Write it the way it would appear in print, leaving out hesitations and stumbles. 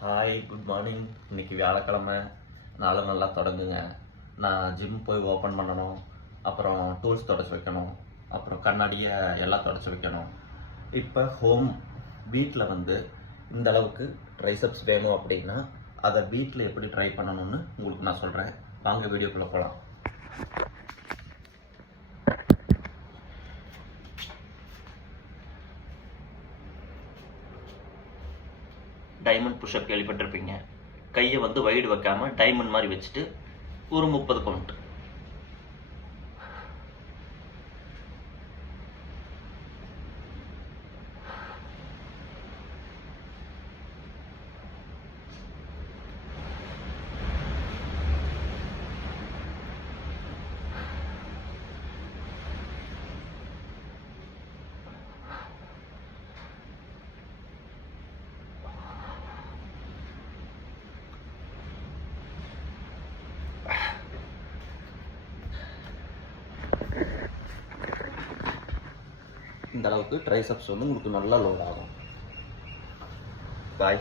Hi, good morning. இன்றைக்கி வியாழக்கிழமை, நாளை நல்லா தொடங்குங்க. நான் ஜிம் போய் ஓப்பன் பண்ணணும், அப்புறம் டூல்ஸ் தொடச்சி வைக்கணும், அப்புறம் கண்ணாடியை எல்லாம் தொடச்சி வைக்கணும். இப்போ வீட்டில் இந்த அளவுக்கு ட்ரைசப்ஸ் வேணும் அப்படின்னா அதை வீட்டில் எப்படி ட்ரை பண்ணணும்னு உங்களுக்கு நான் சொல்கிறேன். வாங்க வீடியோக்குள்ளே போகலாம். டைமண்ட் புஷ்அப் கேள்விப்பட்டிருப்பீங்க. கையை வைடு வைக்காமல் டைமண்ட் மாதிரி வச்சுட்டு ஒரு 30 கவுண்ட். இந்த அளவுக்கு ட்ரைசப்ஸ் உங்களுக்கு நல்லா லோட் ஆகும். பாய்.